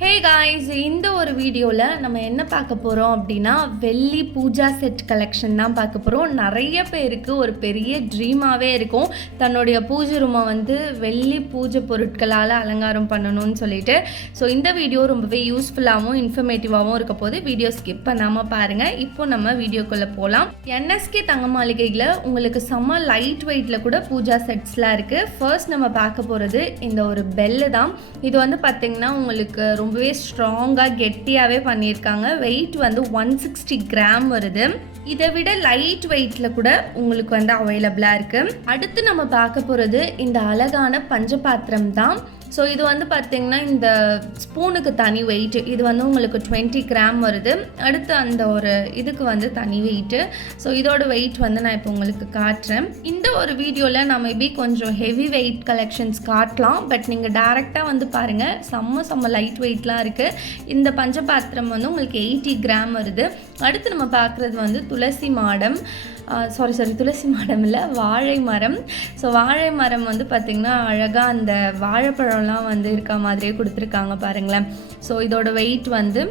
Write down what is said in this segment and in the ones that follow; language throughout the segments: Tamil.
ஹே காய்ஸ், இந்த ஒரு வீடியோவில் நம்ம என்ன பார்க்க போகிறோம் அப்படின்னா வெள்ளி பூஜா செட் கலெக்ஷன் தான் பார்க்க போகிறோம். நிறைய பேருக்கு ஒரு பெரிய ட்ரீமாகவே இருக்கும் தன்னுடைய பூஜை ரூமை வெள்ளி பூஜை பொருட்களால் அலங்காரம் பண்ணணும்னு சொல்லிட்டு. ஸோ இந்த வீடியோ ரொம்பவே யூஸ்ஃபுல்லாகவும் இன்ஃபர்மேட்டிவாகவும் இருக்க போது வீடியோ ஸ்கிப் பண்ணாமல் பாருங்கள். இப்போ நம்ம வீடியோக்குள்ளே போகலாம். என்எஸ்கே தங்க மாளிகையில் உங்களுக்கு செம்ம லைட் வெயிட்டில் கூட பூஜா செட்ஸ்லாம் இருக்குது. ஃபர்ஸ்ட் நம்ம பார்க்க போகிறது இந்த ஒரு பெல்லு தான். இது பார்த்திங்கன்னா உங்களுக்கு ரொம்பவே ஸ்ட்ராங்காக கெட்டியாகவே பண்ணியிருக்காங்க. வெயிட் 160 கிராம் வருது. இதை விட லைட் வெயிட்டில் கூட உங்களுக்கு அவைலபிளாக இருக்குது. அடுத்து நம்ம பார்க்க போகிறது இந்த அழகான பஞ்சபாத்திரம் தான். ஸோ இது பார்த்திங்கன்னா இந்த ஸ்பூனுக்கு தனி வெயிட்டு. இது உங்களுக்கு 20 கிராம் வருது. அடுத்து அந்த ஒரு இதுக்கு தனி வெயிட்டு. ஸோ இதோட வெயிட் நான் இப்போ உங்களுக்கு காட்டுறேன். இந்த ஒரு வீடியோவில் நான் மேபி கொஞ்சம் ஹெவி வெயிட் கலெக்ஷன்ஸ் காட்டலாம். பட் நீங்கள் டேரெக்டாக பாருங்கள், செம்ம லைட் வெயிட்லாம் இருக்குது. இந்த பஞ்சபாத்திரம் உங்களுக்கு 80 கிராம் வருது. அடுத்து நம்ம பார்க்குறது துளசி மாடம். துளசி மாடம் இல்லை, வாழை மரம். ஸோ வாழை மரம் பார்த்திங்கன்னா அழகாக அந்த வாழைப்பழம்லாம் இருக்க மாதிரியே கொடுத்துருக்காங்க பாருங்களேன். ஸோ இதோட வெயிட் ஒன்று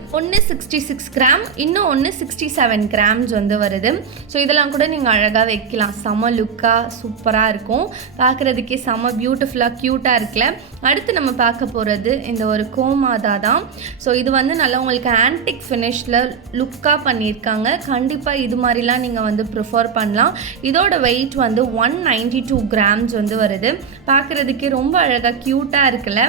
66 கிராம், இன்னும் ஒன்று 67 கிராம்ஸ் வருது. ஸோ இதெல்லாம் கூட நீங்கள் அழகாக வைக்கலாம். செம லுக்காக சூப்பராக இருக்கும். பார்க்குறதுக்கே செம பியூட்டிஃபுல்லாக க்யூட்டாக இருக்குல்ல. அடுத்து நம்ம பார்க்க போகிறது இந்த ஒரு கோமாதா தான். ஸோ இது நல்லா உங்களுக்கு ஆன்டிக் ஃபினிஷில் லுக்காக பண்ணியிருக்காங்க. கண்டிப்பாக இது மாதிரிலாம் நீங்கள் ப்ரிஃபர் பண்ணலாம். இதோட வெயிட் 192 கிராம்ஸ் வருது. பார்க்குறதுக்கே ரொம்ப அழகாக க்யூட்டாக இருக்குல்ல.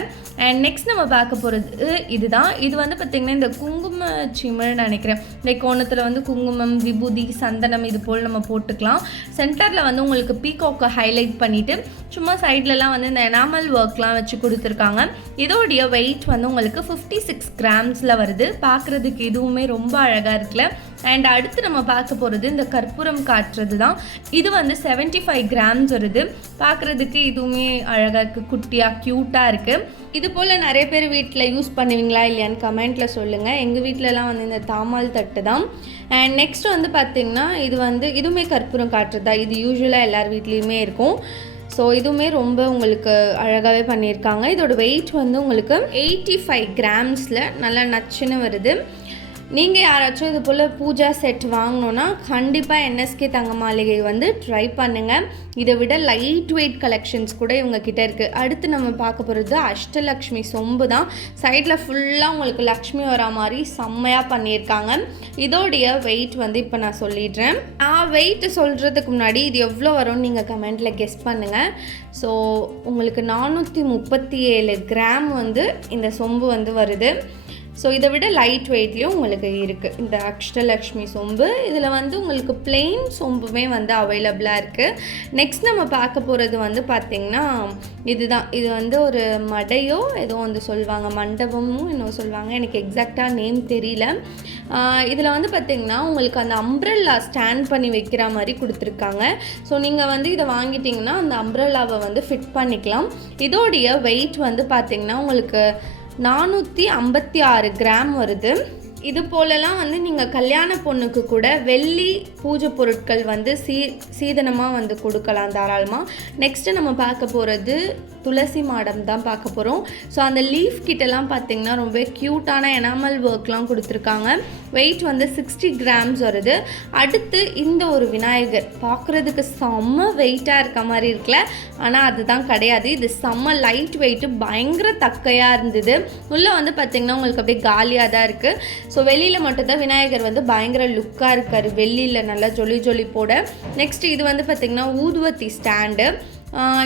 அண்ட் நெக்ஸ்ட் நம்ம பார்க்க போகிறது இதுதான். இது பார்த்திங்கன்னா இந்த குங்கும சிமிழ்னு நினைக்கிறேன். லைக் ஒன்றுத்தில் குங்குமம், விபூதி, சந்தனம் இது போல் நம்ம போட்டுக்கலாம். சென்டரில் உங்களுக்கு பீகாக்கை ஹைலைட் பண்ணிவிட்டு சும்மா சைட்லலாம் இந்த எனாமல் ஒர்க்லாம் வச்சு கொடுத்துருக்காங்க. இதோடைய வெயிட் உங்களுக்கு 56 கிராம்ஸில் வருது. பார்க்குறதுக்கு இதுவுமே ரொம்ப அழகாக இருக்குல்ல. அண்ட் அடுத்து நம்ம பார்க்க போகிறது இந்த கற்பூரம் காட்டுறது தான். இது 75 கிராம்ஸ் வருது. பார்க்குறதுக்கு இதுவுமே அழகாக இருக்குது, குட்டியாக க்யூட்டாக இருக்குது. இது போல் நிறைய பேர் வீட்டில் யூஸ் பண்ணுவீங்களா இல்லையான்னு கமெண்ட்டில் சொல்லுங்கள். எங்கள் வீட்டிலலாம் இந்த தாமால் தட்டு தான். அண்ட் நெக்ஸ்ட் பார்த்திங்கன்னா இது இதுவுமே கற்பூரம் காட்டுறது தான். இது யூஸ்வலாக எல்லார் வீட்லேயுமே இருக்கும். ஸோ இதுவுமே ரொம்ப உங்களுக்கு அழகாகவே பண்ணியிருக்காங்க. இதோட வெயிட் உங்களுக்கு 85 கிராம்ஸில் நல்லா நச்சுன்னு வருது. நீங்கள் யாராச்சும் இது போல் பூஜா செட் வாங்கணுன்னா கண்டிப்பாக என்எஸ்கே தங்க மாளிகை ட்ரை பண்ணுங்கள். இதை விட லைட் வெயிட் கலெக்ஷன்ஸ் கூட இவங்கக்கிட்ட இருக்குது. அடுத்து நம்ம பார்க்க போகிறது அஷ்டலக்ஷ்மி சொம்பு தான். சைடில் ஃபுல்லாக உங்களுக்கு லக்ஷ்மி வரா மாதிரி செம்மையாக பண்ணியிருக்காங்க. இதோடைய வெயிட் இப்போ நான் சொல்லிடுறேன். வெயிட் சொல்கிறதுக்கு முன்னாடி இது எவ்வளோ வரும்னு நீங்கள் கமெண்ட்டில் கெஸ் பண்ணுங்கள். ஸோ உங்களுக்கு 437 கிராம் இந்த சொம்பு வருது. ஸோ இதை விட லைட் வெயிட்லேயும் உங்களுக்கு இருக்குது இந்த அஷ்டலக்ஷ்மி சொம்பு. இதில் உங்களுக்கு பிளெயின் சொம்புமே அவைலபிளாக இருக்குது. நெக்ஸ்ட் நம்ம பார்க்க போகிறது பார்த்திங்கன்னா இதுதான். இது ஒரு மடையோ ஏதோ சொல்லுவாங்க, மண்டபமும் இன்னும் சொல்லுவாங்க, எனக்கு எக்ஸாக்டாக நேம் தெரியல. இதில் பார்த்திங்கன்னா உங்களுக்கு அந்த அம்ப்ரெல்லா ஸ்டாண்ட் பண்ணி வைக்கிற மாதிரி கொடுத்துருக்காங்க. ஸோ நீங்கள் இதை வாங்கிட்டிங்கன்னா அந்த அம்ப்ரெல்லாவை ஃபிட் பண்ணிக்கலாம். இதோடைய வெயிட் பார்த்திங்கன்னா உங்களுக்கு 456 கிராம் வருது. இது போலலாம் நீங்கள் கல்யாண பொண்ணுக்கு கூட வெள்ளி பூஜை பொருட்கள் சீதனமாக கொடுக்கலாம் தாராளமாக. நெக்ஸ்ட்டு நம்ம பார்க்க போகிறது துளசி மாடம் தான் பார்க்க போகிறோம். ஸோ அந்த லீஃப் கிட்டலாம் பார்த்திங்கன்னா ரொம்ப க்யூட்டான எனாமல் ஒர்க்லாம் கொடுத்துருக்காங்க. வெயிட் 60 கிராம்ஸ் வருது. அடுத்து இந்த ஒரு விநாயகர் பார்க்குறதுக்கு செம்ம வெயிட்டாக இருக்க மாதிரி இருக்குல்ல. ஆனால் அதுதான் கிடையாது. இது செம்ம லைட் வெயிட்டு, பயங்கர தக்கையாக இருந்தது. உள்ளே பார்த்திங்கன்னா உங்களுக்கு அப்படியே காலியாக தான் இருக்குது. ஸோ வெளியில் மட்டும்தான் விநாயகர் பயங்கர லுக்காக இருக்கார், வெள்ளியில் நல்லா ஜொலி போட. நெக்ஸ்ட் இது பார்த்திங்கன்னா ஊதுவத்தி ஸ்டாண்டு.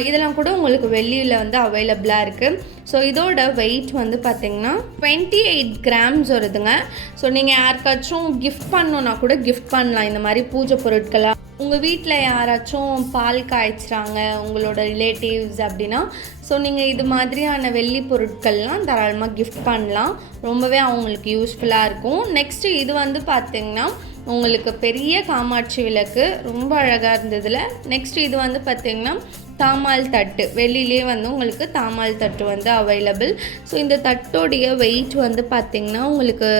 இதெல்லாம் கூட உங்களுக்கு வெளியில் அவைலபிளாக இருக்குது. ஸோ இதோட வெயிட் பார்த்திங்கன்னா 28 கிராம்ஸ் வருதுங்க. ஸோ நீங்கள் யாருக்காச்சும் கிஃப்ட் பண்ணணுன்னா கூட கிஃப்ட் பண்ணலாம் இந்த மாதிரி பூஜை பொருட்களாக. உங்கள் வீட்டில் யாராச்சும் பால் காய்ச்சுறாங்க உங்களோட ரிலேட்டிவ்ஸ் அப்படின்னா, ஸோ நீங்கள் இது மாதிரியான வெள்ளி பொருட்கள்லாம் தாராளமாக கிஃப்ட் பண்ணலாம். ரொம்பவே அவங்களுக்கு யூஸ்ஃபுல்லாக இருக்கும். நெக்ஸ்ட்டு இது பார்த்திங்கன்னா உங்களுக்கு பெரிய காமாட்சி விளக்கு ரொம்ப அழகாக இருந்ததில். நெக்ஸ்ட்டு இது பார்த்திங்கன்னா தாமால் தட்டு. வெளியிலே உங்களுக்கு தாமால் தட்டு அவைலபிள். ஸோ இந்த தட்டோடைய வெயிட் பார்த்திங்கன்னா உங்களுக்கு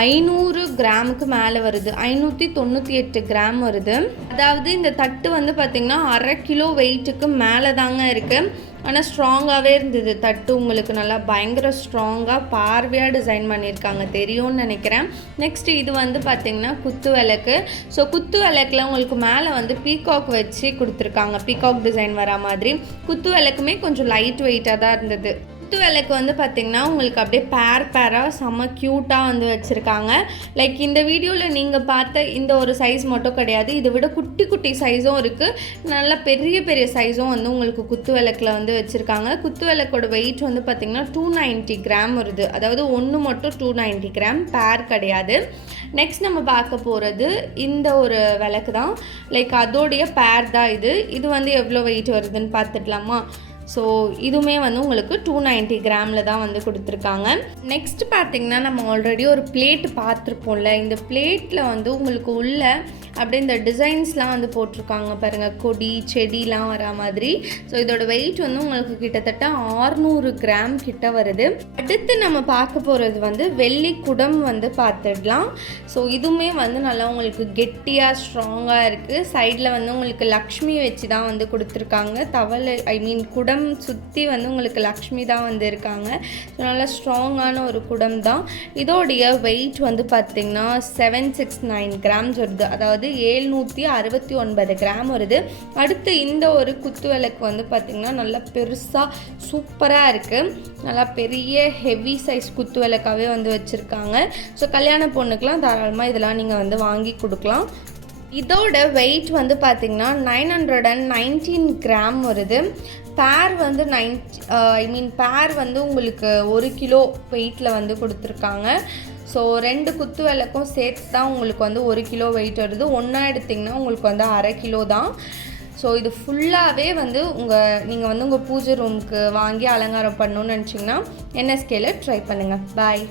500 கிராமுக்கு மேலே வருது. 598 கிராம் வருது. அதாவது இந்த தட்டு பார்த்திங்கன்னா 1/2 கிலோ வெயிட்டுக்கு மேலே தாங்க இருக்குது. ஆனால் ஸ்ட்ராங்காகவே இருந்தது தட்டு. உங்களுக்கு நல்லா பயங்கர ஸ்ட்ராங்காக பார்வையாக டிசைன் பண்ணியிருக்காங்க, தெரியும்னு நினைக்கிறேன். நெக்ஸ்ட்டு இது வந்து பார்த்திங்கன்னா குத்து விளக்கு. ஸோ குத்து விளக்கில் உங்களுக்கு மேலே வந்து பீகாக் வச்சு கொடுத்துருக்காங்க, பீகாக் டிசைன் வரா மாதிரி. குத்து விளக்குமே கொஞ்சம் லைட் வெயிட்டாக தான் இருந்தது. குத்து விளக்கு வந்து பார்த்திங்கன்னா உங்களுக்கு அப்படியே பேராக செம்ம க்யூட்டாக வந்து வச்சுருக்காங்க. லைக் இந்த வீடியோவில் நீங்கள் பார்த்த இந்த ஒரு சைஸ் மட்டும் கிடையாது, இதை விட குட்டி குட்டி சைஸும் இருக்குது, நல்லா பெரிய சைஸும் வந்து உங்களுக்கு குத்து விளக்கில் வந்து வச்சுருக்காங்க. குத்து விளக்கோட வெயிட் வந்து பார்த்திங்கன்னா 290 கிராம் வருது, அதாவது ஒன்று மட்டும் 290 கிராம், பேர் கிடையாது. நெக்ஸ்ட் நம்ம பார்க்க போகிறது இந்த ஒரு விளக்கு தான், லைக் அதோடைய பேர் தான் இது. இது வந்து எவ்வளோ வெயிட் வருதுன்னு பார்த்துக்கலாமா? ஸோ இதுவுமே வந்து உங்களுக்கு 290 கிராமில் தான் வந்து கொடுத்துருக்காங்க. நெக்ஸ்ட் பார்த்திங்கன்னா நம்ம ஆல்ரெடி ஒரு பிளேட் பார்த்துருப்போம்ல, இந்த பிளேட்டில் வந்து உங்களுக்கு உள்ள அப்படியே இந்த டிசைன்ஸ்லாம் வந்து போட்டிருக்காங்க பாருங்கள், கொடி செடிலாம் வரா மாதிரி. ஸோ இதோட வெயிட் வந்து உங்களுக்கு கிட்டத்தட்ட 600 கிராம் கிட்ட வருது. அடுத்து நம்ம பார்க்க போகிறது வந்து வெள்ளி குடம் வந்து பார்த்துடலாம். ஸோ இதுவுமே வந்து நல்லா உங்களுக்கு கெட்டியாக ஸ்ட்ராங்காக இருக்குது. சைடில் வந்து உங்களுக்கு லக்ஷ்மி வச்சு தான் வந்து கொடுத்துருக்காங்க, தவளை குடம் சுற்றி வந்து உங்களுக்கு லக்ஷ்மி தான் வந்து இருக்காங்க. ஸோ நல்லா ஸ்ட்ராங்கான ஒரு குடம் தான். இதோடைய வெயிட் வந்து பார்த்திங்கன்னா 769 கிராம்ஸ் வருது, அதாவது 769 கிராம் வருது. அடுத்து இந்த ஒரு குத்து விளக்கு வந்து பார்த்திங்கன்னா நல்லா பெருசாக சூப்பராக இருக்குது, நல்லா பெரிய ஹெவி சைஸ் குத்து விளக்காகவே வந்து வச்சுருக்காங்க. ஸோ கல்யாண பொண்ணுக்கெலாம் தாராளமாக இதெல்லாம் நீங்கள் வந்து வாங்கி கொடுக்கலாம். இதோட வெயிட் வந்து பார்த்திங்கன்னா 919 கிராம் வருது. பேர் வந்து பேர் வந்து உங்களுக்கு 1 கிலோ வெயிட்டில் வந்து கொடுத்துருக்காங்க. ஸோ 2 குத்து விளக்கும் சேர்த்து தான் உங்களுக்கு வந்து 1 கிலோ வெயிட் வருது. ஒன்றா எடுத்திங்கன்னா உங்களுக்கு வந்து 1/2 கிலோ தான். ஸோ இது ஃபுல்லாகவே வந்து நீங்கள் வந்து உங்கள் பூஜை ரூமுக்கு வாங்கி அலங்காரம் பண்ணணுன்னு நினச்சிங்கன்னா NSKல ட்ரை பண்ணுங்கள். பாய்.